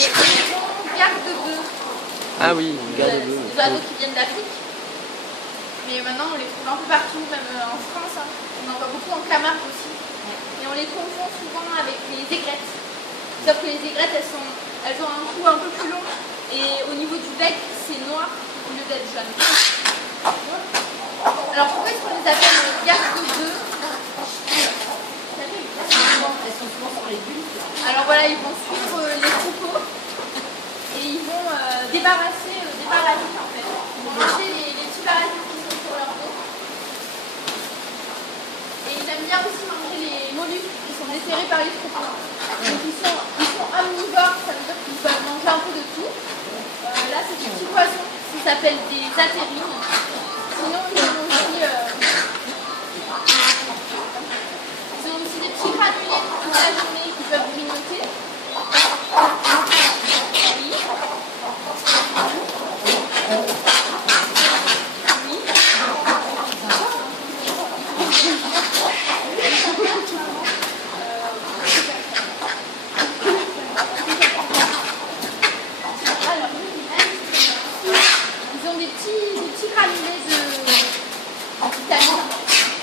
les garde-bœufs. Ah oui, garde-bœufs. Des oiseaux qui viennent d'Afrique. Mais maintenant, on les trouve un peu partout, même en France. Hein. On en voit beaucoup en Camargue aussi. Et on les confond souvent avec les aigrettes. Sauf que les aigrettes, elles ont un cou un peu plus long. Et au niveau du bec, c'est noir au lieu d'être jaune. Alors pourquoi est-ce qu'on les appelle garde-bœufs? Elles sont souvent sur les bulles. Alors voilà, ils vont suivre les troupeaux et ils vont débarrasser des parasites en fait. Ils vont manger les petits parasites qui sont sur leur dos. Et ils aiment bien aussi manger les mollusques qui sont desserrés par les troupeaux. Donc ils sont omnivores, ça veut dire qu'ils peuvent manger un peu de tout. Là c'est des petits poissons qui s'appellent des atérines. Sinon ils ont aussi des petits granulés toute la journée qui peuvent grignoter. Ils ont des petits granulés de vitamines.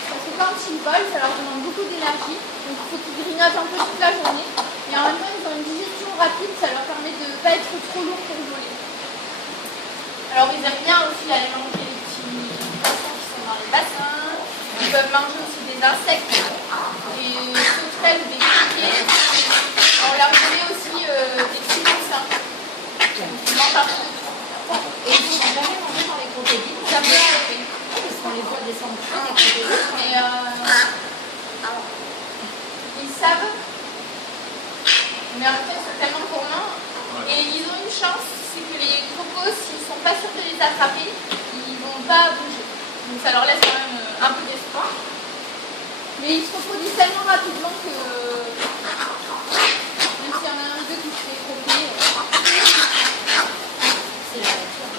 Parce que quand ils volent, ça leur demande beaucoup d'énergie. Donc il faut qu'ils grignotent un peu toute la journée. Et en même temps, ils ont une digestion rapide, ça leur permet de ne pas être trop lourd pour voler. Alors ils aiment bien aussi aller manger les petits poissons qui sont dans les bassins. Ils peuvent manger aussi des insectes, des sauterelles ou des criquets. On leur met aussi des petits poussins. Ils mangent un peu de tout. Et ils ne sont jamais mangés par les crocodiles. Ça peut arriver. Parce qu'on les voit descendre très les crocodiles. Mais ils savent. Mais en fait, ils sont tellement gourmands. Et ils ont une chance, c'est que les crocos, s'ils ne sont pas sûrs de les attraper, ils ne vont pas bouger. Donc ça leur laisse quand même un peu d'espoir. Mais ils se reproduisent tellement rapidement que même s'il y en a un ou deux qui se fait croquer, C'est la nature.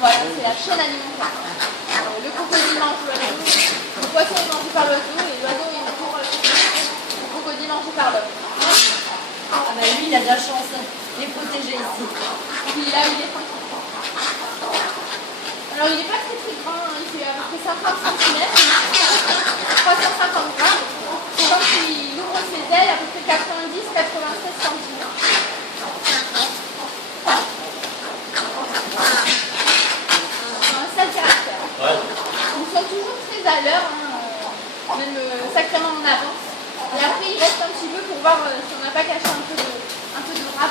voilà, c'est la chaîne alimentaire. Le crocodile mange l'oiseau, le poisson est mangé par l'oiseau et l'oiseau est pour le crocodile mangé par l'homme. Ah bah lui, il a de la chance. Il est protégé ici. Puis là, il est tranquille. Alors, il n'est pas très très grand, hein. Il fait à peu près 50 cm, 350 grammes. Et quand il ouvre ses ailes, à peu près 90-96 cm. Un sale caractère. Ouais. Ils sont toujours très à l'heure, hein, même sacrément en avance. Et après, il reste un petit peu pour voir si on n'a pas caché un peu de rab.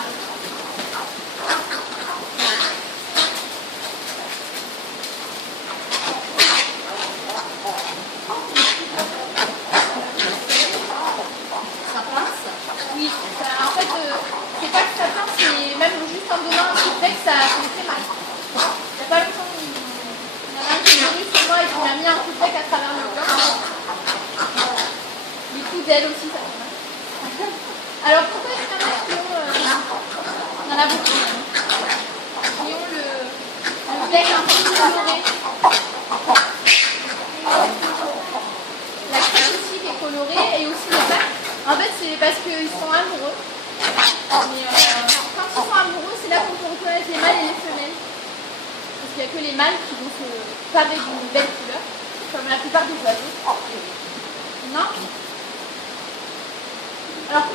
Ça passe. Oui, en fait, c'est pas que ça pince, c'est même juste en donnant un coup de bec, ça fait très mal. Il n'y a pas longtemps, il y en a un qui est venu sur moi et qui m'a mis un coup de bec à travers le corps. Les coups d'aile aussi, ça fait mal. Alors pourquoi est-ce qu'il y en a qui ont... il y en a beaucoup, hein, qui ont le bec un peu coloré. La queue aussi qui est colorée et aussi les pattes. En fait, c'est parce qu'ils sont amoureux. Mais quand ils sont amoureux, c'est là qu'on peut reconnaître les mâles et les femelles. Parce qu'il n'y a que les mâles qui vont se parer d'une belle couleur, comme la plupart des oiseaux. Non? Alors,